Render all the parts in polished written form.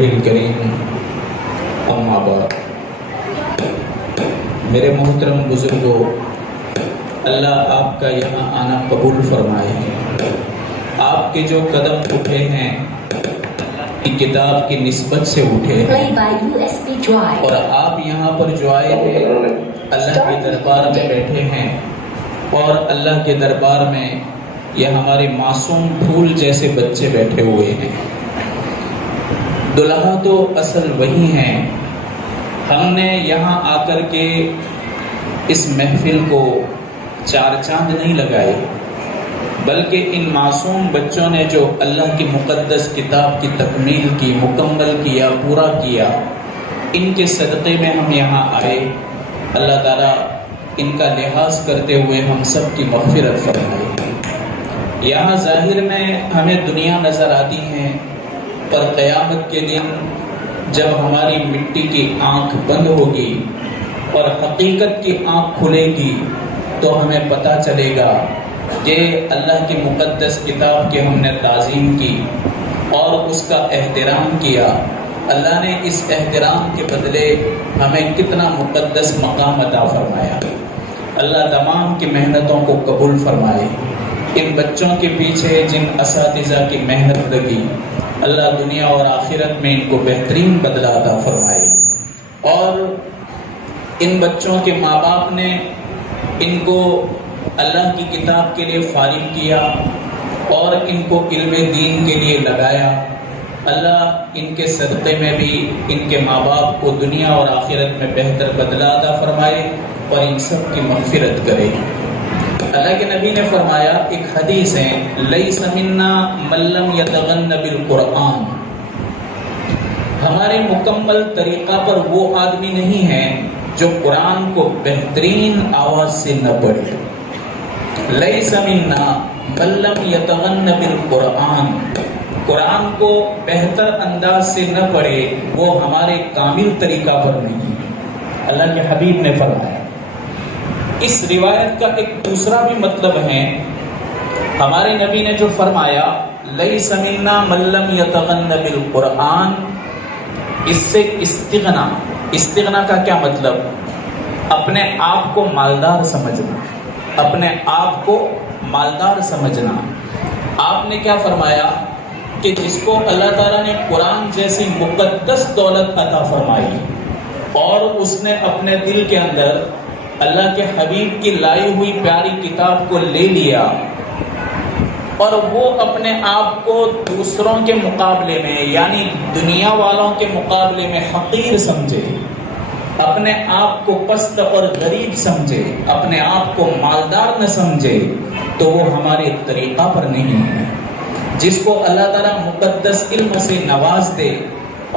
الکریم اما بعد، میرے محترم بزرگوں، اللہ آپ کا یہاں آنا قبول فرمائے۔ آپ کے جو قدم اٹھے ہیں کی کتاب کی نسبت سے اٹھے ہیں، اور آپ یہاں پر جو آئے ہیں اللہ کے دربار میں بیٹھے ہیں، اور اللہ کے دربار میں یہ ہمارے معصوم پھول جیسے بچے بیٹھے ہوئے ہیں۔ دلہا تو اصل وہی ہیں۔ ہم نے یہاں آ کر کے اس محفل کو چار چاند نہیں لگائے، بلکہ ان معصوم بچوں نے جو اللہ کی مقدس کتاب کی تکمیل کی، مکمل کیا، پورا کیا، ان کے صدقے میں ہم یہاں آئے۔ اللہ تعالیٰ ان کا لحاظ کرتے ہوئے ہم سب کی مغفرت فرمائے۔ یہاں ظاہر میں ہمیں دنیا نظر آتی ہے، پر قیامت کے دن جب ہماری مٹی کی آنکھ بند ہوگی اور حقیقت کی آنکھ کھلے گی تو ہمیں پتہ چلے گا کہ اللہ کی مقدس کتاب کی ہم نے تعظیم کی اور اس کا احترام کیا۔ اللہ نے اس احترام کے بدلے ہمیں کتنا مقدس مقام عطا فرمایا۔ اللہ تمام کی محنتوں کو قبول فرمائے۔ ان بچوں کے پیچھے جن اساتذہ کی محنت لگی، اللہ دنیا اور آخرت میں ان کو بہترین بدلہ عطا فرمائے۔ اور ان بچوں کے ماں باپ نے ان کو اللہ کی کتاب کے لیے فارغ کیا اور ان کو علم دین کے لیے لگایا۔ اللہ ان کے صدقے میں بھی ان کے ماں باپ کو دنیا اور آخرت میں بہتر بدلہ عطا فرمائے اور ان سب کی مغفرت کرے۔ اللہ کے نبی نے فرمایا، ایک حدیث ہے، لیس منا من لم یتغن بالقرآن، ہمارے مکمل طریقہ پر وہ آدمی نہیں ہے جو قرآن کو بہترین آواز سے نہ پڑھے۔ لیس منا من لم یتغن بالقرآن، قرآن کو بہتر انداز سے نہ پڑھے وہ ہمارے کامل طریقہ پر نہیں۔ اللہ کے حبیب نے فرمایا۔ اس روایت کا ایک دوسرا بھی مطلب ہے، ہمارے نبی نے جو فرمایا لیس منا من لم یتغن بالقرآن، اس سے استغنا کا کیا مطلب؟ اپنے آپ کو مالدار سمجھنا، اپنے آپ کو مالدار سمجھنا۔ آپ نے کیا فرمایا کہ جس کو اللہ تعالیٰ نے قرآن جیسی مقدس دولت عطا فرمائی اور اس نے اپنے دل کے اندر اللہ کے حبیب کی لائی ہوئی پیاری کتاب کو لے لیا اور وہ اپنے آپ کو دوسروں کے مقابلے میں، یعنی دنیا والوں کے مقابلے میں حقیر سمجھے، اپنے آپ کو پست اور غریب سمجھے، اپنے آپ کو مالدار نہ سمجھے، تو وہ ہمارے طریقہ پر نہیں ہے۔ جس کو اللہ تعالیٰ مقدس علم سے نواز دے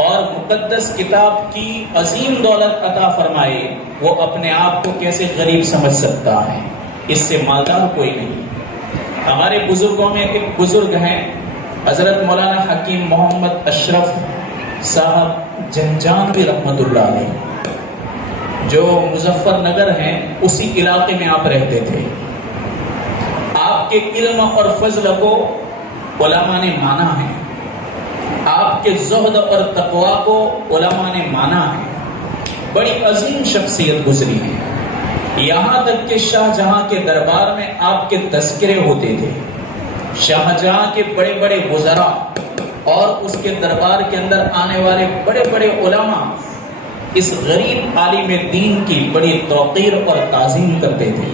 اور مقدس کتاب کی عظیم دولت عطا فرمائے، وہ اپنے آپ کو کیسے غریب سمجھ سکتا ہے؟ اس سے مالدار کوئی نہیں۔ ہمارے بزرگوں میں ایک بزرگ ہیں، حضرت مولانا حکیم محمد اشرف صاحب جنجانوی رحمۃ اللہ علیہ، جو مظفر نگر ہیں، اسی علاقے میں آپ رہتے تھے۔ آپ کے علم اور فضل کو علماء نے مانا ہے، آپ کے زہد اور تقوی کو علماء نے مانا ہے۔ بڑی عظیم شخصیت گزری ہے، یہاں تک کہ شاہ جہاں کے دربار میں آپ کے تذکرے ہوتے تھے۔ شاہ جہاں کے بڑے بڑے وزراء اور اس کے دربار کے اندر آنے والے بڑے بڑے علماء اس غریب عالم دین کی بڑی توقیر اور تعظیم کرتے تھے۔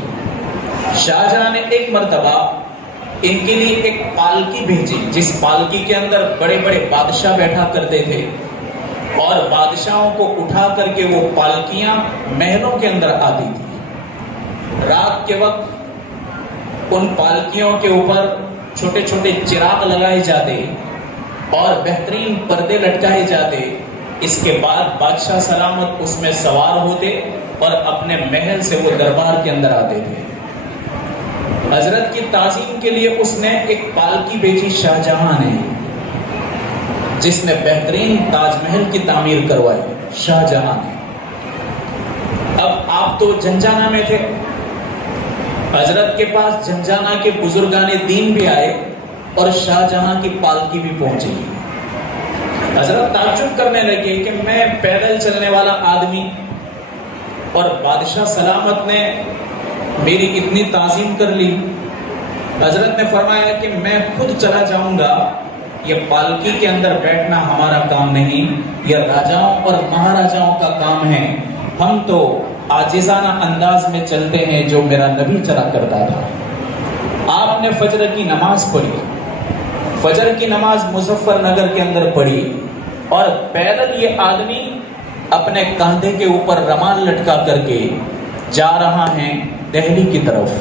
شاہ جہاں نے ایک مرتبہ ان کے لیے ایک پالکی بھیجی، جس پالکی کے اندر بڑے بڑے بادشاہ بیٹھا کرتے تھے، اور بادشاہوں کو اٹھا کر کے وہ پالکیاں محلوں کے اندر آتی تھی۔ رات کے وقت ان پالکیوں کے اوپر چھوٹے چھوٹے چراغ لگائے جاتے اور بہترین پردے لٹکائے جاتے۔ اس کے بعد بادشاہ سلامت اس میں سوار ہوتے اور اپنے محل سے وہ دربار کے اندر آتے تھے۔ حضرت کی تعظیم کے لیے اس نے ایک پالکی بھیجی شاہ جہاں نے، جس نے بہترین تاج محل کی تعمیر کروائی شاہ جہاں نے۔ اب آپ تو جنجانہ میں تھے، حضرت کے پاس جنجانہ کے بزرگان دین بھی آئے اور شاہ جہاں کی پالکی بھی پہنچی۔ حضرت تعجب کرنے لگے کہ میں پیدل چلنے والا آدمی، اور بادشاہ سلامت نے میری اتنی تعظیم کر لی، حضرت نے فرمایا کہ میں خود چلا جاؤں گا، یہ پالکی کے اندر بیٹھنا ہمارا کام نہیں، یہ راجاؤں اور مہاراجاؤں کا کام ہے، ہم تو عاجزانہ انداز میں چلتے ہیں جو میرا نبی چلا کرتا تھا۔ آپ نے فجر کی نماز پڑھی، فجر کی نماز مظفر نگر کے اندر پڑھی، اور پیدل یہ آدمی اپنے کاندھے کے اوپر رومال لٹکا کر کے جا رہا ہے دہلی کی طرف،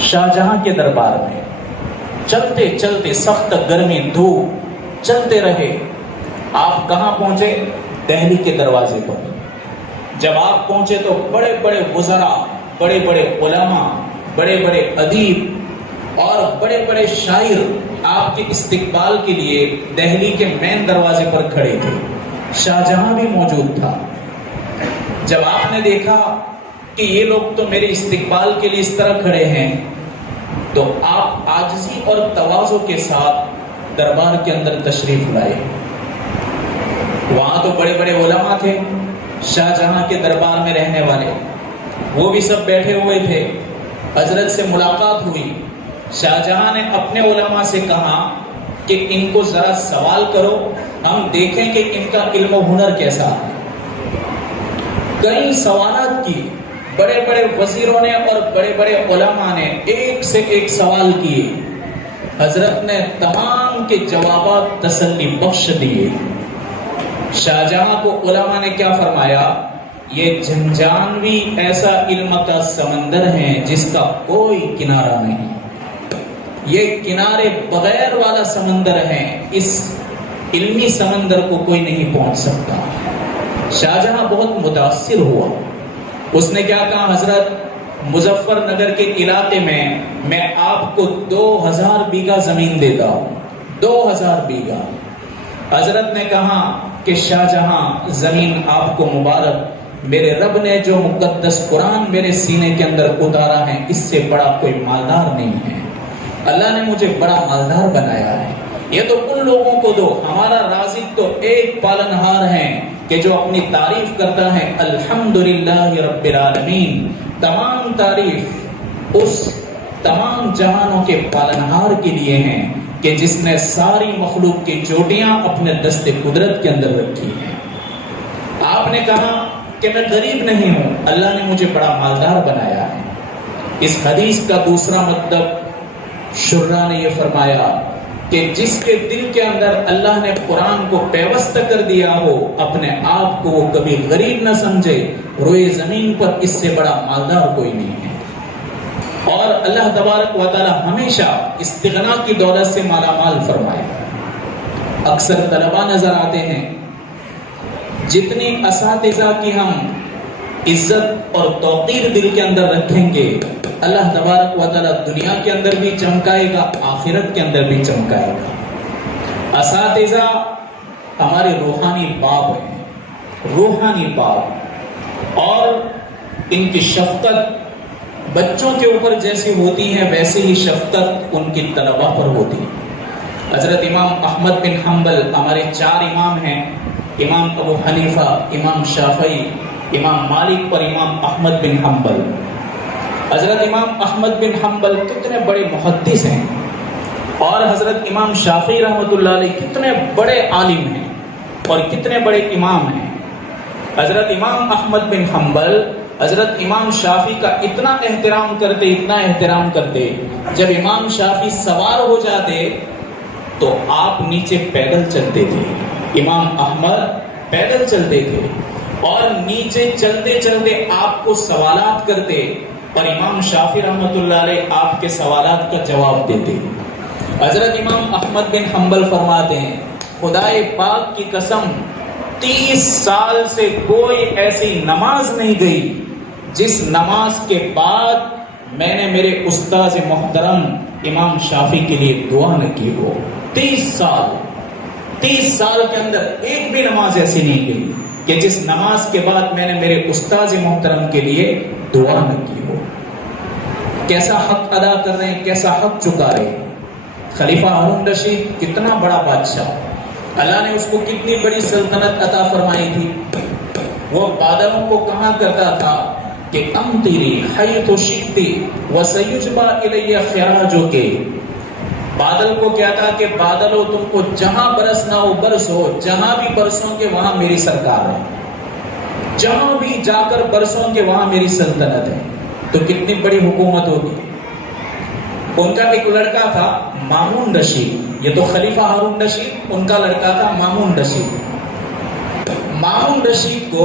شاہجہاں کے دربار میں۔ چلتے چلتے سخت گرمی دھوپ چلتے رہے، آپ کہاں پہنچے؟ دہلی کے دروازے پر۔ جب آپ پہنچے تو بڑے بڑے وزراء، بڑے بڑے علماء، بڑے بڑے ادیب اور بڑے بڑے شاعر آپ کے استقبال کے لیے دہلی کے مین دروازے پر کھڑے تھے، شاہجہاں بھی موجود تھا۔ جب آپ نے دیکھا کہ یہ لوگ تو میرے استقبال کے لیے اس طرح کھڑے ہیں، تو آپ عاجزی اور تواضع کے ساتھ دربار کے اندر تشریف لائے۔ وہاں تو بڑے بڑے علماء تھے، شاہجہاں کے دربار میں رہنے والے، وہ بھی سب بیٹھے ہوئے تھے۔ حضرت سے ملاقات ہوئی، شاہجہاں نے اپنے علماء سے کہا کہ ان کو ذرا سوال کرو، ہم دیکھیں کہ ان کا علم و ہنر کیسا ہے۔ کئی سوالات کی، بڑے بڑے وزیروں نے اور بڑے بڑے علماء نے ایک سے ایک سوال کیے، حضرت نے تمام کے جوابات تسلی بخش دیے۔ شاہجہاں کو علماء نے کیا فرمایا؟ یہ جھنجھانوی ایسا علم کا سمندر ہے جس کا کوئی کنارہ نہیں، یہ کنارے بغیر والا سمندر ہے، اس علمی سمندر کو کوئی نہیں پہنچ سکتا۔ شاہجہاں بہت متاثر ہوا، اس نے کیا کہا؟ حضرت، مظفر نگر کے علاقے میں آپ کو 2000 بیگھہ زمین دیتا ہوں، 2000 بیگھہ۔ حضرت نے کہا کہ شاہجہاں زمین آپ کو مبارک، میرے رب نے جو مقدس قرآن میرے سینے کے اندر اتارا ہے اس سے بڑا کوئی مالدار نہیں ہے، اللہ نے مجھے بڑا مالدار بنایا ہے، یہ تو ان لوگوں کو دو، ہمارا رازق تو ایک پالنہار ہے کہ جو اپنی تعریف کرتا ہے الحمدللہ رب العالمین، تمام تعریف اس تمام جہانوں کے پالنہار کے لیے ہیں کہ جس نے ساری مخلوق کی چوٹیاں اپنے دست قدرت کے اندر رکھی ہیں۔ آپ نے کہا کہ میں غریب نہیں ہوں، اللہ نے مجھے بڑا مالدار بنایا ہے۔ اس حدیث کا دوسرا مطلب شرح نے یہ فرمایا کہ جس کے دل کے اندر اللہ نے قرآن کو پیوست کر دیا ہو، اپنے آپ کو وہ کبھی غریب نہ سمجھے، روئے زمین پر اس سے بڑا مالدار کوئی نہیں ہے۔ اور اللہ تبارک و تعالی ہمیشہ استغنا کی دولت سے مالا مال فرمائے۔ اکثر طلباء نظر آتے ہیں، جتنی اساتذہ کی ہم عزت اور توقیر دل کے اندر رکھیں گے، اللہ تبارک و تعالی دنیا کے اندر بھی چمکائے گا، آخرت کے اندر بھی چمکائے گا۔ اساتذہ ہمارے روحانی باپ ہیں، روحانی باپ، اور ان کی شفقت بچوں کے اوپر جیسی ہوتی ہے ویسے ہی شفقت ان کی طلباء پر ہوتی ہے۔ حضرت امام احمد بن حنبل ہمارے 4 امام ہیں، امام ابو حنیفہ، امام شافعی، امام مالک اور امام احمد بن حنبل۔ حضرت امام احمد بن حنبل کتنے بڑے محدث ہیں، اور حضرت امام شافعی رحمۃ اللہ علیہ کتنے بڑے عالم ہیں اور کتنے بڑے امام ہیں۔ حضرت امام احمد بن حنبل حضرت امام شافعی کا اتنا احترام کرتے، اتنا احترام کرتے، جب امام شافعی سوار ہو جاتے تو آپ نیچے پیدل چلتے تھے، امام احمد پیدل چلتے تھے، اور نیچے چلتے چلتے آپ کو سوالات کرتے، اور امام شافعی رحمۃ اللہ علیہ آپ کے سوالات کا جواب دیتے۔ حضرت امام احمد بن حنبل فرماتے ہیں، خدائے پاک کی قسم 30 سال سے کوئی ایسی نماز نہیں گئی جس نماز کے بعد میں نے میرے استاذ محترم امام شافعی کے لیے دعا نہ کی ہو۔ 30 سال کے اندر ایک بھی نماز ایسی نہیں گئی کہ جس نماز کے بعد میں نے میرے استاذ محترم کے لیے دعا نہ کی ہو۔ کیسا حق ادا کر رہے ہیں، کیسا حق چکا رہے ہیں۔ خلیفہ ہارون رشید کتنا بڑا بادشاہ، اللہ نے اس کو کتنی بڑی سلطنت عطا فرمائی تھی. وہ بادلوں کو کہا کرتا تھا کہ امطری حیث شئتی وسیجبی الی خراجک. بادل کو کیا تھا کہ بادلو تم کو جہاں برسنا ہو برسو، جہاں بھی برسوں کے وہاں میری سرکار ہے، جہاں بھی جا کر برسوں کے وہاں میری سلطنت ہے. تو کتنی بڑی حکومت ہوگی. ان کا ایک لڑکا تھا مامون رشید، یہ تو خلیفہ ہارون رشید، ان کا لڑکا تھا مامون رشید. مامون رشید کو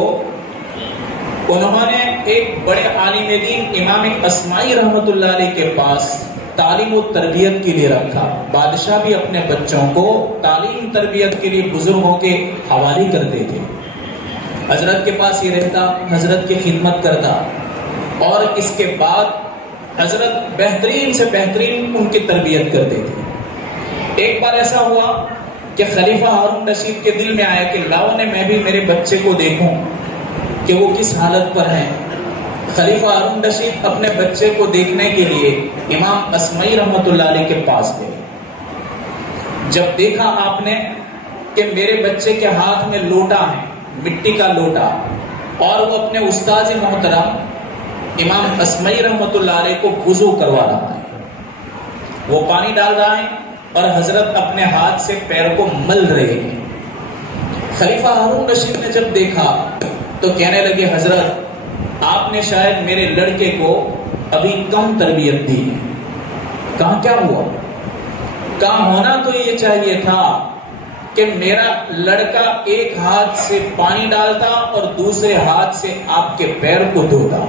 انہوں نے ایک بڑے عالم دین امام اصمعی رحمۃ اللہ علیہ کے پاس تعلیم و تربیت کے لیے رکھا. بادشاہ بھی اپنے بچوں کو تعلیم تربیت کے لیے بزرگوں کے حوالے کرتے تھے. حضرت کے پاس یہ رہتا، حضرت کی خدمت کرتا، اور اس کے بعد حضرت بہترین سے بہترین ان کی تربیت کرتے تھے. ایک بار ایسا ہوا کہ خلیفہ ہارون رشید کے دل میں آیا کہ لاؤ نے میں بھی میرے بچے کو دیکھوں کہ وہ کس حالت پر ہیں. خلیفہ ہارون رشید اپنے بچے کو دیکھنے کے لیے امام اصمعی رحمۃ اللہ علیہ کے پاس گئے. جب دیکھا آپ نے کہ میرے بچے کے ہاتھ میں لوٹا ہے، مٹی کا لوٹا، اور وہ اپنے استاد محترم امام اصمعی رحمۃ اللہ علیہ کو وضو کروا رہا ہے، وہ پانی ڈال رہا ہے اور حضرت اپنے ہاتھ سے پیر کو مل رہے ہیں. خلیفہ ہارون رشید نے جب دیکھا تو کہنے لگے حضرت آپ نے شاید میرے لڑکے کو ابھی کم تربیت دی ہے. کہاں کیا ہوا؟ کہاں ہونا تو یہ چاہیے تھا کہ میرا لڑکا ایک ہاتھ سے پانی ڈالتا اور دوسرے ہاتھ سے آپ کے پیر کو دھوتا.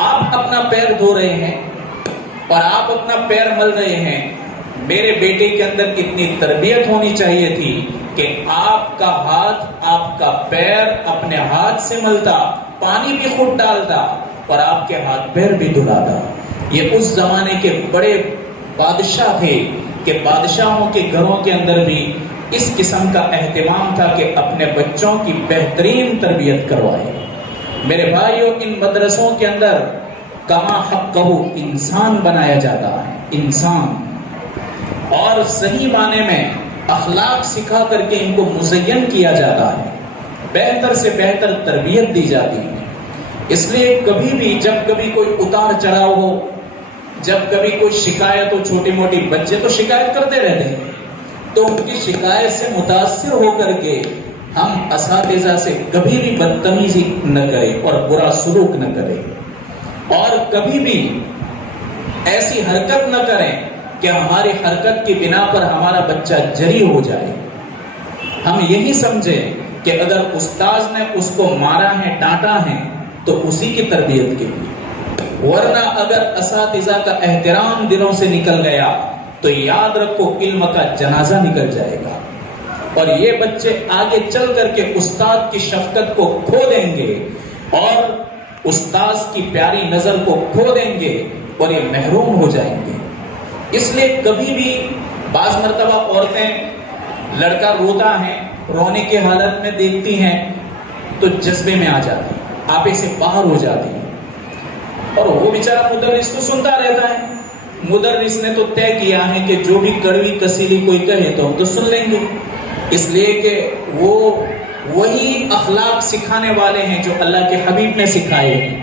آپ اپنا پیر دھو رہے ہیں اور آپ اپنا پیر مل رہے ہیں. میرے بیٹے کے اندر اتنی تربیت ہونی چاہیے تھی کہ آپ کا ہاتھ، آپ کا پیر اپنے ہاتھ سے ملتا، پانی بھی خود ڈالتا اور آپ کے ہاتھ پیر بھی دھلاتا. یہ اس زمانے کے بڑے بادشاہ تھے کہ بادشاہوں کے گھروں کے اندر بھی اس قسم کا اہتمام تھا کہ اپنے بچوں کی بہترین تربیت کروائے. میرے بھائیوں، ان مدرسوں کے اندر کما حقہ انسان بنایا جاتا ہے، انسان، اور صحیح معنی میں اخلاق سکھا کر کے ان کو مزین کیا جاتا ہے، بہتر سے بہتر تربیت دی جاتی ہے. اس لیے کبھی بھی جب کبھی کوئی اتار چڑھاؤ ہو، جب کبھی کوئی شکایت ہو، چھوٹی موٹی بچے تو شکایت کرتے رہتے ہیں، تو ان کی شکایت سے متاثر ہو کر کے ہم اساتذہ سے کبھی بھی بدتمیزی نہ کریں اور برا سلوک نہ کریں، اور کبھی بھی ایسی حرکت نہ کریں کہ ہماری حرکت کی بنا پر ہمارا بچہ جری ہو جائے. ہم یہی سمجھیں کہ اگر استاذ نے اس کو مارا ہے، ڈانٹا ہے، تو اسی کی تربیت کے لیے، ورنہ اگر اساتذہ کا احترام دلوں سے نکل گیا تو یاد رکھو علم کا جنازہ نکل جائے گا، اور یہ بچے آگے چل کر کے استاد کی شفقت کو کھو دیں گے اور استاذ کی پیاری نظر کو کھو دیں گے اور یہ محروم ہو جائیں گے. اس لیے کبھی بھی بعض مرتبہ عورتیں لڑکا روتا ہے، رونے کی حالت میں دیکھتی ہیں تو جذبے میں آ جاتی، آپے سے باہر ہو جاتی ہے، اور وہ بیچارہ مدرس تو سنتا رہتا ہے. مدرس نے تو طے کیا ہے کہ جو بھی کڑوی کسیلی کوئی کہے تو ہم تو سن لیں گے، اس لیے کہ وہ وہی اخلاق سکھانے والے ہیں جو اللہ کے حبیب نے سکھائے ہیں.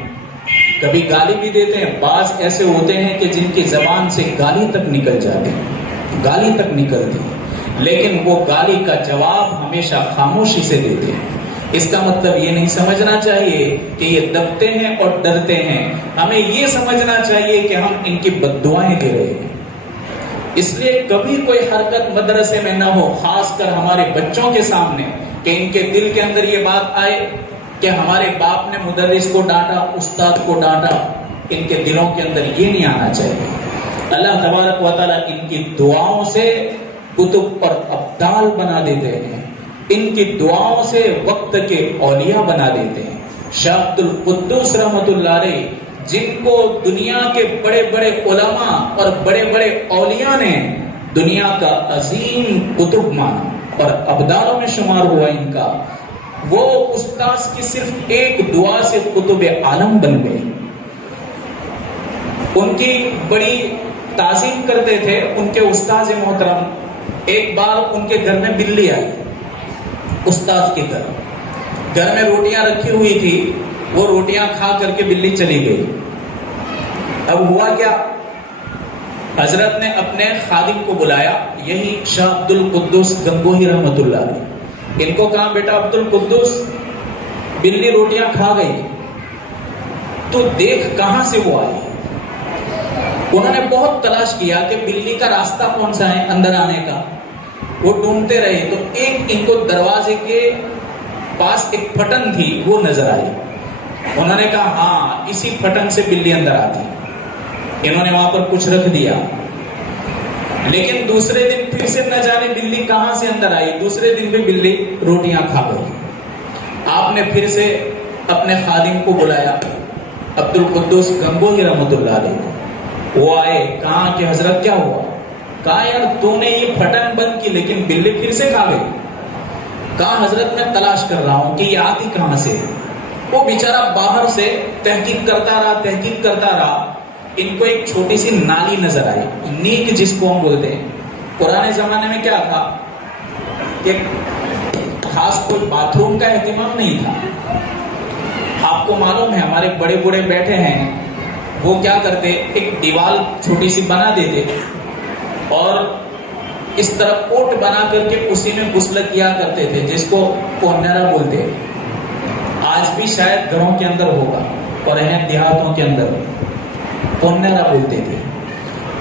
کبھی گالی بھی دیتے ہیں، بعض ایسے ہوتے ہیں کہ جن کی زبان سے گالی تک نکل جاتے ہیں، گالی تک نکلتی ہے، لیکن وہ گالی کا جواب ہمیشہ خاموشی سے دیتے ہیں. اس کا مطلب یہ نہیں سمجھنا چاہیے کہ یہ دبتے ہیں اور ڈرتے ہیں، ہمیں یہ سمجھنا چاہیے کہ ہم ان کی بد دعائیں دے رہے ہیں. اس لیے کبھی کوئی حرکت مدرسے میں نہ ہو، خاص کر ہمارے بچوں کے سامنے، کہ ان کے دل کے اندر یہ بات آئے کہ ہمارے باپ نے مدرس کو ڈانٹا، استاد کو ڈانٹا. ان کے دلوں کے اندر یہ نہیں آنا چاہیے. اللہ تبارک و تعالیٰ ان کی دعاؤں سے کتب پر ابدال بنا دیتے ہیں، ان کی دعاؤں سے وقت کے اولیاء بنا دیتے ہیں. شاہ عبد القدوس رحمۃ اللہ علیہ، جن کو دنیا کے بڑے بڑے علماء اور بڑے بڑے اولیاء نے دنیا کا عظیم قطب مانا اور ابدالوں میں شمار ہوا ان کا، وہ استاذ کی صرف ایک دعا سے قطب عالم بن گئے. ان کی بڑی تعظیم کرتے تھے ان کے استاذ محترم ایک بار ان کے گھر میں بلی آئی، استاد کے گھر میں روٹیاں رکھی ہوئی تھی، وہ روٹیاں کھا کر کے بلی چلی گئی۔ اب ہوا کیا، حضرت نے اپنے خادم کو بلایا، یہی شاہ عبد القدوس گنگوہی رحمۃ اللہ علیہ، ان کو کہا بیٹا عبد القدوس بلی روٹیاں کھا گئی، تو دیکھ کہاں سے وہ آئی۔ انہوں نے بہت تلاش کیا کہ بلی کا راستہ کون سا ہے اندر آنے کا، وہ ڈھونڈتے رہے تو ایک ان کو دروازے کے پاس ایک پھٹن تھی، وہ نظر آئی۔ انہوں نے کہا ہاں اسی پھٹن سے بلی اندر آتی۔ انہوں نے وہاں پر کچھ رکھ دیا، لیکن دوسرے دن پھر سے نہ جانے بلی کہاں سے اندر آئی، دوسرے دن بھی بلی روٹیاں کھا گئی۔ آپ نے پھر سے اپنے خادم کو بلایا، عبد القدوس گنگوہی رحمۃ اللہ علیہ، وہ آئے، کہا کہ حضرت کیا ہوا؟ کہا یار تو نے یہ پھٹن بند کی لیکن بلی پھر سے کھا گئی۔ کہا حضرت میں تلاش کر رہا ہوں کہ یہ آتی کہاں سے۔ وہ بیچارہ باہر سے تحقیق کرتا رہا، ان کو ایک چھوٹی سی نالی نظر آئی، نیک جس کو ہم بولتے ہیں۔ پرانے زمانے میں کیا تھا کہ خاص کوئی باتھ روم کا اہتمام نہیں تھا۔ آپ کو معلوم ہے ہمارے بڑے بوڑھے بیٹھے ہیں، وہ کیا کرتے، ایک دیوار چھوٹی سی بنا دیتے اور اس طرح کوٹ بنا کر کے اسی میں غسل کیا کرتے تھے، جس کو پونیرا بولتے ہیں۔ آج بھی شاید گھروں کے اندر ہوگا اور ہیں دیہاتوں کے اندر، پونیرا بولتے تھے۔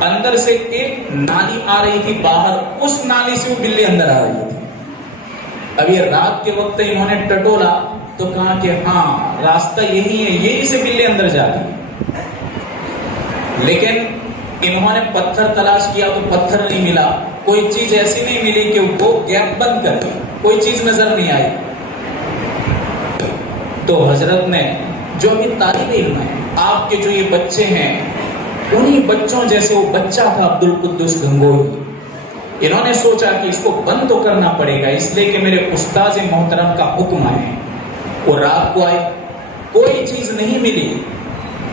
اندر سے ایک نالی آ رہی تھی باہر، اس نالی سے وہ بلی اندر آ رہی تھی۔ اب یہ رات کے وقت انہوں نے ٹٹولا تو کہا کہ ہاں راستہ یہی ہے، یہی سے بلی اندر جا رہی۔ لیکن انہوں نے پتھر تلاش کیا تو پتھر نہیں ملا، کوئی چیز ایسی نہیں ملی کہ وہ گیپ بند کر دی، کوئی چیز نظر نہیں آئی۔ تو حضرت نے جو ابھی طالب علم ہے، آپ کے جو یہ بچے ہیں، انہی بچوں جیسے وہ بچہ تھا عبد القدوس گنگوہی، انہوں نے سوچا کہ اس کو بند تو کرنا پڑے گا، اس لیے کہ میرے استاذ محترم کا حکم ہے۔ وہ رات کو آئے، کوئی چیز نہیں ملی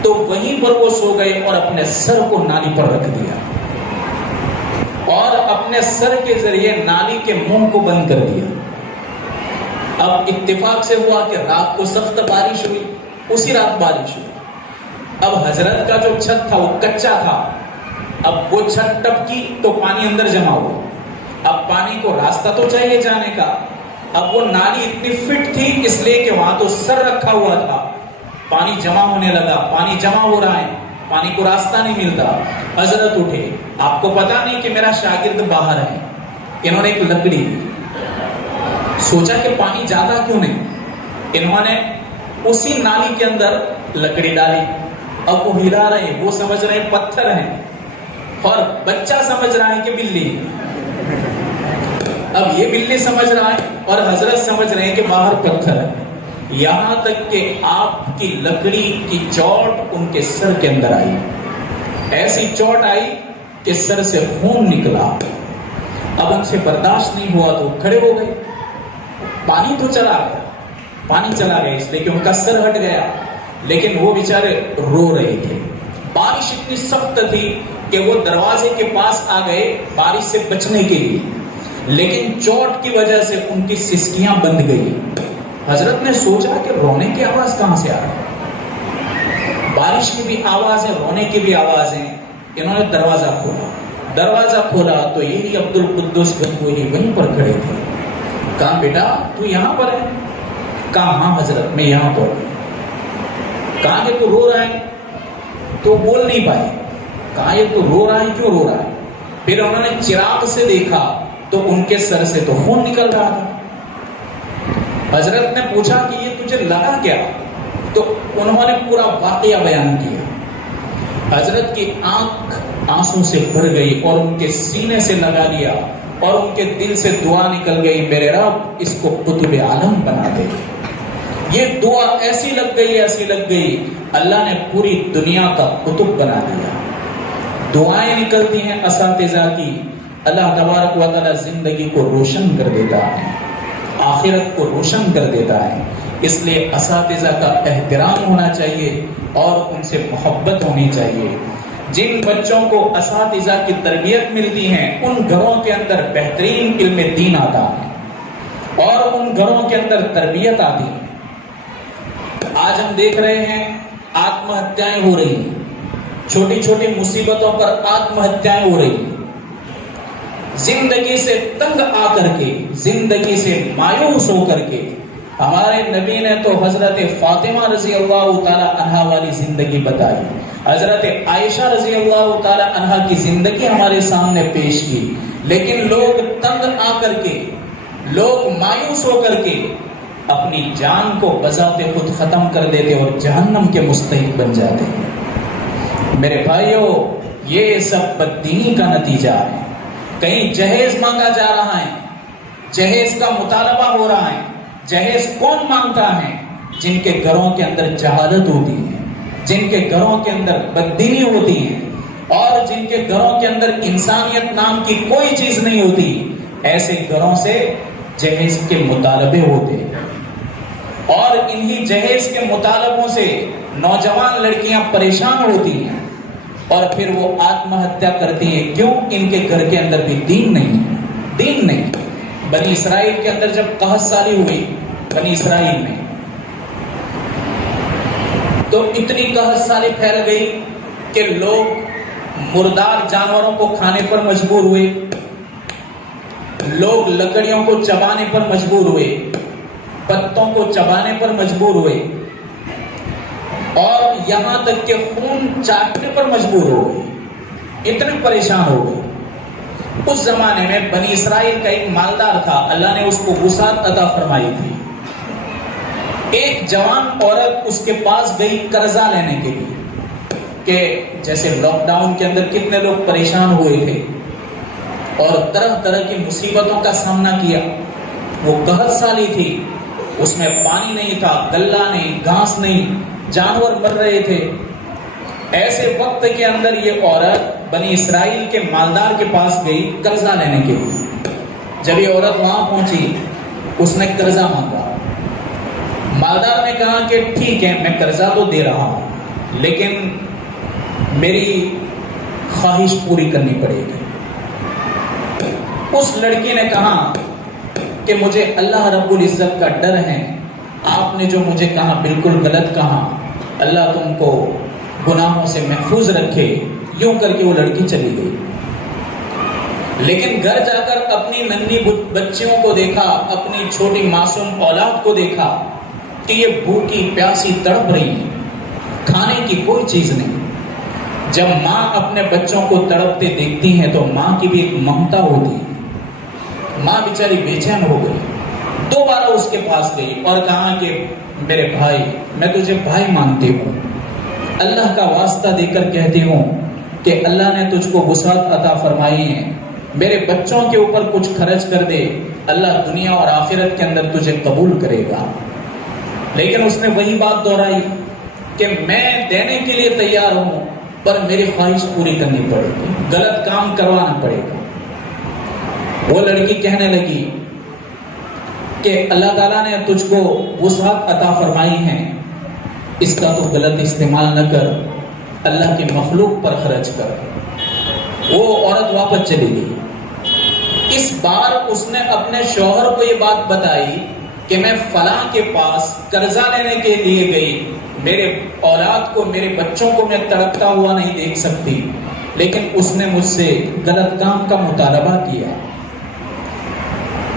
تو وہیں پر وہ سو گئے اور اپنے سر کو نالی پر رکھ دیا اور اپنے سر کے ذریعے نالی کے منہ کو بند کر دیا۔ اب اتفاق سے ہوا کہ رات کو سخت بارش ہوئی، اسی رات بارش ہوئی۔ اب حضرت کا جو چھت تھا وہ کچا تھا، اب وہ چھت ٹپکی تو پانی اندر جمع ہوا۔ اب پانی کو راستہ تو چاہیے جانے کا، اب وہ نالی اتنی فٹ تھی اس لیے کہ وہاں تو سر رکھا ہوا تھا، پانی جمع ہونے لگا، پانی جمع ہو رہا ہے، پانی کو راستہ نہیں ملتا۔ حضرت اٹھے، آپ کو پتا نہیں کہ میرا شاگرد باہر ہے، انہوں نے ایک لکڑی سوچا کہ پانی زیادہ کیوں نہیں، انہوں نے اسی نالی کے اندر لکڑی ڈالی۔ اب وہ ہلا رہے ہیں، وہ سمجھ رہے ہیں پتھر ہیں اور بچہ سمجھ رہا ہے کہ بلی۔ اب یہ بلی سمجھ رہا ہے اور حضرت سمجھ رہے ہیں کہ باہر پتھر ہے، یہاں تک کہ آپ کی لکڑی کی چوٹ ان کے سر کے اندر آئی، ایسی چوٹ آئی کہ سر سے خون نکلا۔ اب ان سے برداشت نہیں ہوا تو کھڑے ہو گئے، پانی تو چلا گیا اس لیے کہ ان کا سر ہٹ گیا، لیکن وہ بیچارے رو رہے تھے۔ بارش اتنی سخت تھی کہ وہ دروازے کے پاس آ گئے بارش سے بچنے کے لیے، لیکن چوٹ کی وجہ سے ان کی سسکیاں بند گئی۔ حضرت نے سوچا کہ رونے کی آواز کہاں سے آ رہی ہے، بارش کی بھی آواز ہے، رونے کی بھی آواز ہے۔ انہوں نے دروازہ کھولا تو یہی عبد القدوس گنگوہی وہیں پر کھڑے تھے۔ کہا بیٹا تو یہاں پر ہے؟ کہا ہاں حضرت میں یہاں پر ہوں۔ کہا کہ تو رو رہا ہے؟ تو بول نہیں پائے۔ کہا یہ تو رو رہا ہے، کیوں رو رہا ہے؟ پھر انہوں نے چراغ سے دیکھا تو ان کے سر سے تو خون نکل رہا تھا۔ حضرت نے پوچھا کہ یہ تجھے لگا کیا؟ تو انہوں نے پورا واقعہ بیان کیا۔ حضرت کی آنکھ آنسوں سے بھر گئی اور ان کے سینے سے لگا لیا اور ان کے دل سے دعا نکل گئی، میرے رب اس کو قطب عالم بنا دے۔ یہ دعا ایسی لگ گئی اللہ نے پوری دنیا کا قطب بنا دیا۔ دعائیں نکلتی ہیں اساتذہ کی، اللہ تبارک و تعالی زندگی کو روشن کر دیتا ہے، آخرت کو روشن کر دیتا ہے۔ اس لیے اساتذہ کا احترام ہونا چاہیے اور ان سے محبت ہونی چاہیے۔ جن بچوں کو اساتذہ کی تربیت ملتی ہے ان گھروں کے اندر بہترین علم دین آتا ہے اور ان گھروں کے اندر تربیت آتی ہے۔ آج ہم دیکھ رہے ہیں آتم ہتیائیں ہو رہی ہیں، چھوٹی چھوٹی مصیبتوں پر آتم ہتیائیں ہو رہی ہیں، زندگی سے تنگ آ کر کے، زندگی سے مایوس ہو کر کے۔ ہمارے نبی نے تو حضرت فاطمہ رضی اللہ تعالی عنہا والی زندگی بتائی، حضرت عائشہ رضی اللہ تعالی عنہا کی زندگی ہمارے سامنے پیش کی، لیکن لوگ تنگ آ کر کے، لوگ مایوس ہو کر کے اپنی جان کو بذات خود ختم کر دیتے اور جہنم کے مستحق بن جاتے ہیں۔ میرے بھائیوں، یہ سب بددینی کا نتیجہ ہے۔ کہیں جہیز مانگا جا رہا ہے، جہیز کا مطالبہ ہو رہا ہے۔ جہیز کون مانگتا ہے؟ جن کے گھروں کے اندر جہالت ہوتی ہے، جن کے گھروں کے اندر بددینی ہوتی ہے اور جن کے گھروں کے اندر انسانیت نام کی کوئی چیز نہیں ہوتی، ایسے گھروں سے جہیز کے مطالبے ہوتے ہیں اور انہی جہیز کے مطالبوں سے نوجوان لڑکیاں پریشان ہوتی ہیں اور پھر وہ آتم ہتیا کرتی ہیں۔ کیوں؟ ان کے گھر کے اندر بھی دین نہیں ہے، دین نہیں۔ بنی اسرائیل کے اندر جب قحط سالی ہوئی بنی اسرائیل میں، تو اتنی قحط سالی پھیل گئی کہ لوگ مردار جانوروں کو کھانے پر مجبور ہوئے، لوگ لکڑیوں کو چبانے پر مجبور ہوئے، پتوں کو چبانے پر مجبور ہوئے اور یہاں تک کہ خون چاٹنے پر مجبور ہو گئے، اتنے پریشان ہو گئے۔ اس زمانے میں بنی اسرائیل کا ایک مالدار تھا، اللہ نے اس کو وسعت عطا فرمائی تھی۔ ایک جوان عورت اس کے پاس گئی قرضہ لینے کے لیے، کہ جیسے لاک ڈاؤن کے اندر کتنے لوگ پریشان ہوئے تھے اور طرح طرح کی مصیبتوں کا سامنا کیا۔ وہ قحط سالی تھی، اس میں پانی نہیں تھا، غلہ نہیں، گھاس نہیں، جانور مر رہے تھے۔ ایسے وقت کے اندر یہ عورت بنی اسرائیل کے مالدار کے پاس گئی قرضہ لینے کے لیے۔ جب یہ عورت وہاں پہنچی، اس نے قرضہ مانگا۔ مالدار نے کہا کہ ٹھیک ہے، میں قرضہ تو دے رہا ہوں، لیکن میری خواہش پوری کرنی پڑے گی۔ اس لڑکی نے کہا کہ مجھے اللہ رب العزت کا ڈر ہے، آپ نے جو مجھے کہا بالکل غلط کہا، اللہ تم کو گناہوں سے محفوظ رکھے۔ یوں کر کے وہ لڑکی چلی گئی، لیکن گھر جا کر اپنی ننھی بچیوں کو دیکھا، اپنی چھوٹی معصوم اولاد کو دیکھا کہ یہ بھوکی پیاسی تڑپ رہی ہے، کھانے کی کوئی چیز نہیں۔ جب ماں اپنے بچوں کو تڑپتے دیکھتی ہیں تو ماں کی بھی ایک ممتا ہوتی ہے، ماں بیچاری بے چین ہو گئی۔ دوبارہ اس کے پاس گئی اور کہا کہ میرے بھائی، میں تجھے بھائی مانتی ہوں، اللہ کا واسطہ دے کر کہتی ہوں کہ اللہ نے تجھ کو وسعت عطا فرمائی ہے، میرے بچوں کے اوپر کچھ خرچ کر دے، اللہ دنیا اور آخرت کے اندر تجھے قبول کرے گا۔ لیکن اس نے وہی بات دہرائی کہ میں دینے کے لیے تیار ہوں، پر میری خواہش پوری کرنی پڑے گی، غلط کام کروانا پڑے گا۔ وہ لڑکی کہنے لگی کہ اللہ تعالیٰ نے تجھ کو وسعت عطا فرمائی ہے، اس کا تو غلط استعمال نہ کر، اللہ کی مخلوق پر خرچ کر۔ وہ عورت واپس چلی گئی۔ اس بار اس نے اپنے شوہر کو یہ بات بتائی کہ میں فلاں کے پاس قرضہ لینے کے لیے گئی، میرے اولاد کو، میرے بچوں کو میں تڑپتا ہوا نہیں دیکھ سکتی، لیکن اس نے مجھ سے غلط کام کا مطالبہ کیا۔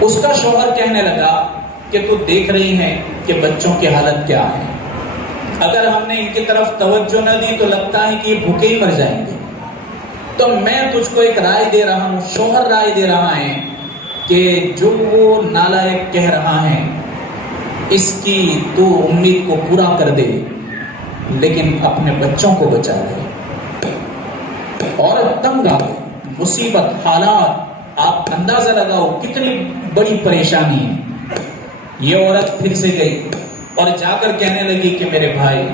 اس کا شوہر کہنے لگا کہ تو دیکھ رہی ہے کہ بچوں کی حالت کیا ہے، اگر ہم نے ان کی طرف توجہ نہ دی تو لگتا ہے کہ یہ بھوکے ہی مر جائیں گے، تو میں تجھ کو ایک رائے دے رہا ہوں، شوہر رائے دے رہا ہے کہ جو وہ نالائق کہہ رہا ہے اس کی تو امید کو پورا کر دے، لیکن اپنے بچوں کو بچا دے۔ عورت تنگ آ گئی، مصیبت، حالات، آپ اندازہ لگاؤ کتنی بڑی پریشانی ہے۔ یہ عورت پھر سے گئی اور جا کر کہنے لگی کہ میرے بھائی،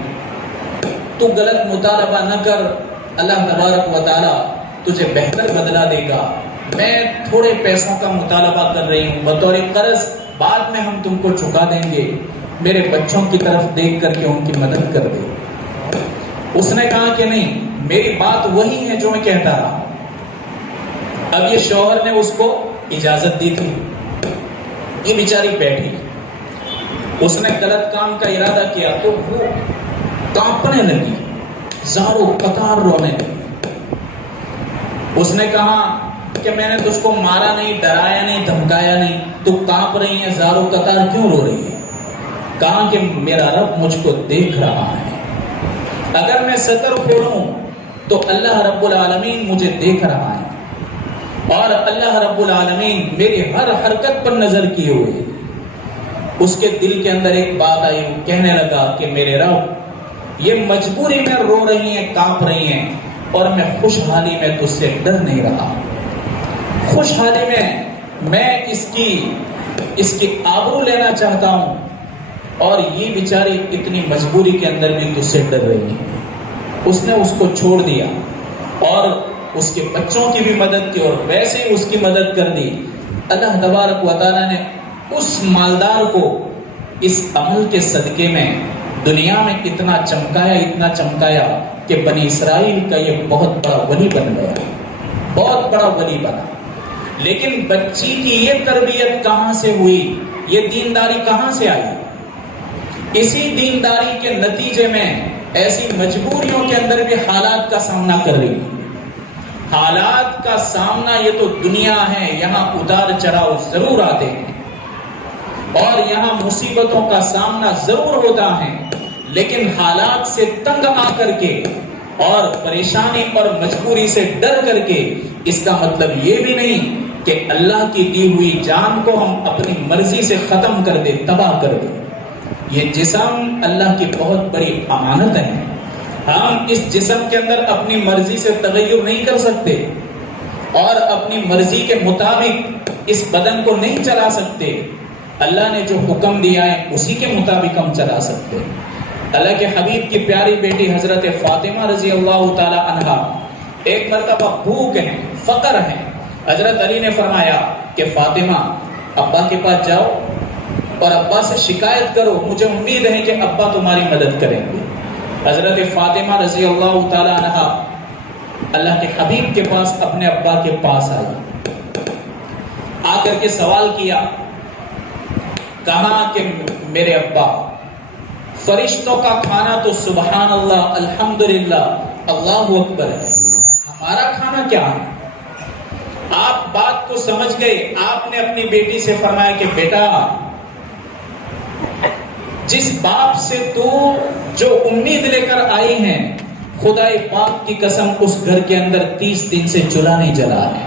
تو غلط مطالبہ نہ کر، اللہ تبارک و تعالی تجھے بہتر بدلہ دے گا۔ میں تھوڑے پیسوں کا مطالبہ کر رہی ہوں بطور قرض، بعد میں ہم تم کو چکا دیں گے، میرے بچوں کی طرف دیکھ کر کے ان کی مدد کر دے۔ اس نے کہا کہ نہیں، میری بات وہی ہے جو میں کہتا رہا. اب یہ شوہر نے اس کو اجازت دی تھی, یہ بیچاری بیٹھی, اس نے غلط کام کا ارادہ کیا تو وہ کانپنے لگی, زاروں قطار رونے لگی. اس نے کہا کہ میں نے تجھ کو مارا نہیں, ڈرایا نہیں, دھمکایا نہیں, تو کانپ رہی ہے, زاروں قطار کیوں رو رہی ہے؟ کہا کہ میرا رب مجھ کو دیکھ رہا ہے, اگر میں ستر کھولوں تو اللہ رب العالمین مجھے دیکھ رہا ہے, اور اللہ رب العالمین میری ہر حرکت پر نظر کیے ہوئے. اس کے دل کے اندر ایک بات آئی, وہ کہنے لگا کہ میرے رب یہ مجبوری میں رو رہی ہیں, کانپ رہی ہیں, اور میں خوشحالی میں تجھ سے ڈر نہیں رہا. خوشحالی میں اس کی آبرو لینا چاہتا ہوں, اور یہ بیچاری اتنی مجبوری کے اندر بھی تجھ سے ڈر رہی ہے. اس نے اس کو چھوڑ دیا اور اس کے بچوں کی بھی مدد کی, اور ویسے ہی اس کی مدد کر دی. اللہ تبارک و تعالیٰ نے اس مالدار کو اس عمل کے صدقے میں دنیا میں اتنا چمکایا کہ بنی اسرائیل کا یہ بہت بڑا ولی بن گیا, بہت بڑا ولی بنا. لیکن بچی کی یہ تربیت کہاں سے ہوئی, یہ دینداری کہاں سے آئی؟ اسی دینداری کے نتیجے میں ایسی مجبوریوں کے اندر بھی حالات کا سامنا کر رہی. حالات کا سامنا, یہ تو دنیا ہے, یہاں اتار چڑھاؤ ضرور آتے ہیں, اور یہاں مصیبتوں کا سامنا ضرور ہوتا ہے, لیکن حالات سے تنگ آ کر کے اور پریشانی اور مجبوری سے ڈر کر کے, اس کا مطلب یہ بھی نہیں کہ اللہ کی دی ہوئی جان کو ہم اپنی مرضی سے ختم کر دیں, تباہ کر دیں. یہ جسم اللہ کی بہت بڑی امانت ہے, ہم اس جسم کے اندر اپنی مرضی سے تغیر نہیں کر سکتے, اور اپنی مرضی کے مطابق اس بدن کو نہیں چلا سکتے. اللہ نے جو حکم دیا ہے اسی کے مطابق ہم چلا سکتے. اللہ کے حبیب کی پیاری بیٹی حضرت فاطمہ رضی اللہ تعالی عنہا ایک مرتبہ بھوک ہیں, فقر ہیں. حضرت علی نے فرمایا کہ فاطمہ ابا کے پاس جاؤ اور ابا سے شکایت کرو, مجھے امید ہے کہ ابا تمہاری مدد کریں گے. حضرت فاطمہ رضی اللہ تعالی عنہا اللہ کے حبیب کے پاس, اپنے ابا کے پاس آئی, آ کر کے سوال کیا, کہا کہ میرے ابا, فرشتوں کا کھانا تو سبحان اللہ, الحمدللہ, اللہ اکبر ہے, ہمارا کھانا کیا ہے؟ آپ بات کو سمجھ گئے. آپ نے اپنی بیٹی سے فرمایا کہ بیٹا, جس باپ سے تو جو امید لے کر آئی ہیں, خدا پاک کی قسم اس گھر کے اندر 30 دن سے چولہا نہیں جلا ہے,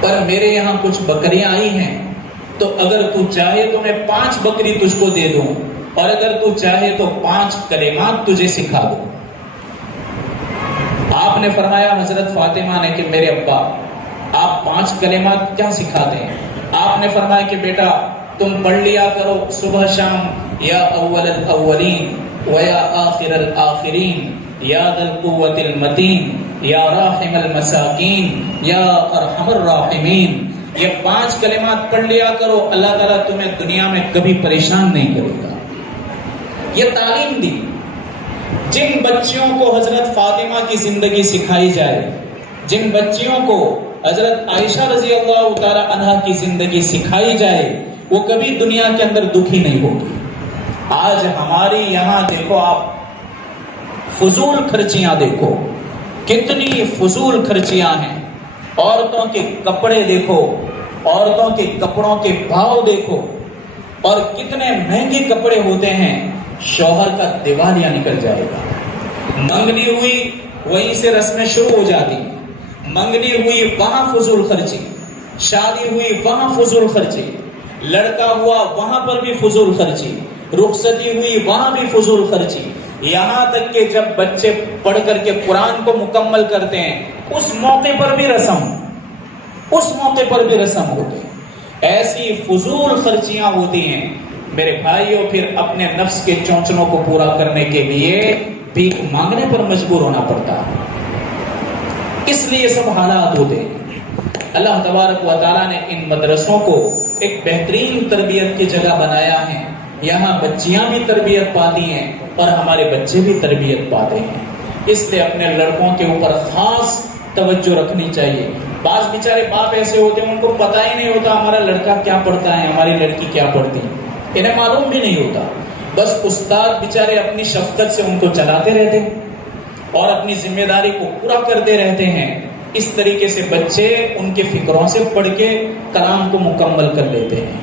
پر میرے یہاں کچھ بکریاں آئی ہیں, تو اگر تو چاہے تو میں 5 بکری تجھ کو دے دوں, اور اگر تو چاہے تو 5 کلمات تجھے سکھا دوں. آپ نے فرمایا حضرت فاطمہ نے کہ میرے ابا آپ 5 کلمات کیا سکھاتے ہیں؟ آپ نے فرمایا کہ بیٹا تم پڑھ لیا کرو صبح شام, یا اول الاولین و یا آخر الآخرین, یا ذی القوۃ المتین, یا راحم المساکین, یا ارحم الراحمین. یہ 5 کلمات پڑھ لیا کرو, اللہ تعالیٰ تمہیں دنیا میں کبھی پریشان نہیں کرے گا. یہ تعلیم دی. جن بچیوں کو حضرت فاطمہ کی زندگی سکھائی جائے, جن بچیوں کو حضرت عائشہ رضی اللہ تعالی عنہا کی زندگی سکھائی جائے, وہ کبھی دنیا کے اندر دکھی نہیں ہوگی. آج ہماری یہاں دیکھو آپ, فضول خرچیاں دیکھو, کتنی فضول خرچیاں ہیں. عورتوں کے کپڑے دیکھو, عورتوں کے کپڑوں کے بھاؤ دیکھو, اور کتنے مہنگے کپڑے ہوتے ہیں. شوہر کا دیوالیہ نکل جائے گا, منگنی ہوئی وہیں سے رسمیں شروع ہو جاتی, منگنی ہوئی وہاں فضول خرچی, شادی ہوئی وہاں فضول خرچی, لڑکا ہوا وہاں پر بھی فضول خرچی, رخصتی ہوئی وہاں بھی فضول خرچی. یہاں تک کہ جب بچے پڑھ کر کے قرآن کو مکمل کرتے ہیں, اس موقع پر بھی رسم ہوتی ہے. ایسی فضول خرچیاں ہوتی ہیں میرے بھائیوں. پھر اپنے نفس کے چونچلوں کو پورا کرنے کے لیے بھیک مانگنے پر مجبور ہونا پڑتا ہے. اس لیے سب حالات ہوتے ہیں. اللہ تبارک و تعالیٰ نے ان مدرسوں کو ایک بہترین تربیت کی جگہ بنایا ہے. یہاں بچیاں بھی تربیت پاتی ہیں اور ہمارے بچے بھی تربیت پاتے ہیں. اس لیے اپنے لڑکوں کے اوپر خاص توجہ رکھنی چاہیے. بعض بیچارے باپ ایسے ہوتے ہیں ان کو پتہ ہی نہیں ہوتا ہمارا لڑکا کیا پڑھتا ہے، ہماری لڑکی کیا پڑھتی ہے، انہیں معلوم بھی نہیں ہوتا. بس استاد بیچارے اپنی شفقت سے ان کو چلاتے رہتے ہیں اور اپنی ذمہ داری کو پورا کرتے رہتے ہیں. اس طریقے سے بچے ان کے فکروں سے پڑھ کے کلام کو مکمل کر لیتے ہیں.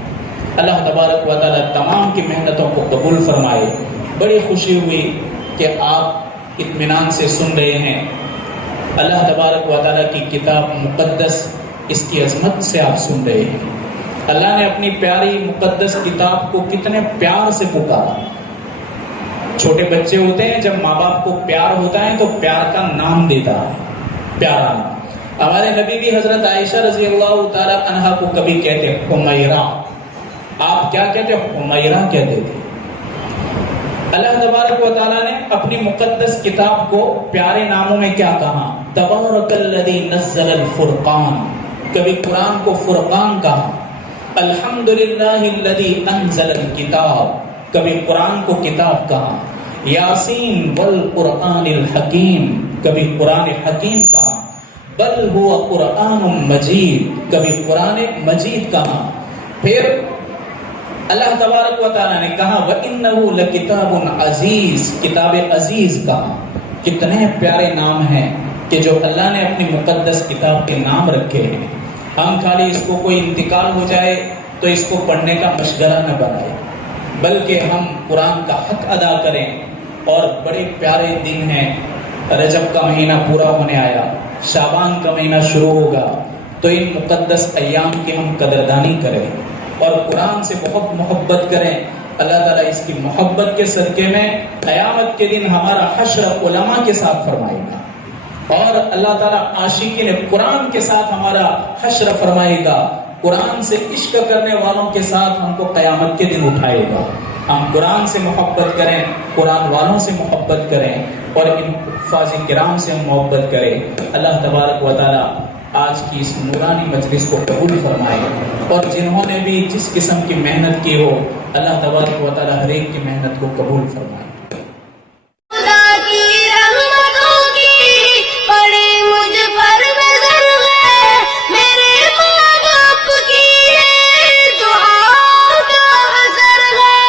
اللہ تبارک و تعالیٰ تمام کی محنتوں کو قبول فرمائے. بڑی خوشی ہوئی کہ آپ اطمینان سے سن رہے ہیں. اللہ تبارک و تعالیٰ کی کتاب مقدس، اس کی عظمت سے آپ سن رہے ہیں. اللہ نے اپنی پیاری مقدس کتاب کو کتنے پیار سے پکارا. چھوٹے بچے ہوتے ہیں، جب ماں باپ کو پیار ہوتا ہے تو پیار کا نام دیتا ہے، پیارا نام. ہمارے نبی بھی حضرت عائشہ رضی اللہ تعالی عنہا کو کبھی کہتے حمیرہ. آپ کیا کہتے؟ حمیرہ کہتے تھے. اللہ تبارک و تعالیٰ نے اپنی مقدس کتاب کو پیارے ناموں میں کیا کہا؟ تبارک الذی نزل الفرقان، کبھی قرآن کو فرقان کہا. الحمدللہ الذی انزل الکتاب، کبھی قرآن کو کتاب کہا. یاسین والقرآن الحکیم، کبھی قرآن حکیم کہا. بل هو قرآن مجید، کبھی قرآن مجید کہا. پھر اللہ تبارک و تعالیٰ نے کہا وَإِنَّهُ لَكِتَابٌ عزیز، کتاب عزیز کہا. کتنے پیارے نام ہیں کہ جو اللہ نے اپنی مقدس کتاب کے نام رکھے ہیں. ہم خالی اس کو کوئی انتقال ہو جائے تو اس کو پڑھنے کا مشغلہ نہ بنائیں، بلکہ ہم قرآن کا حق ادا کریں. اور بڑے پیارے دن ہیں، رجب کا مہینہ پورا ہونے آیا، شعبان کا مہینہ شروع ہوگا، تو ان مقدس ایام کی ہم قدردانی کریں اور قرآن سے بہت محبت کریں. اللہ تعالیٰ اس کی محبت کے صدقے میں قیامت کے دن ہمارا حشر علماء کے ساتھ فرمائے گا، اور اللہ تعالیٰ عاشقین قرآن کے ساتھ ہمارا حشر فرمائے گا. قرآن سے عشق کرنے والوں کے ساتھ ہم کو قیامت کے دن اٹھائے گا. ہم قرآن سے محبت کریں، قرآن والوں سے محبت کریں اور ان حفاظ کرام سے ہم محبت کریں. اللہ تبارک و تعالیٰ آج کی اس نورانی مجلس کو قبول فرمائے، اور جنہوں نے بھی جس قسم کی محنت کی ہو اللہ تبارک و تعالیٰ ہر ایک کی محنت کو قبول فرمائے.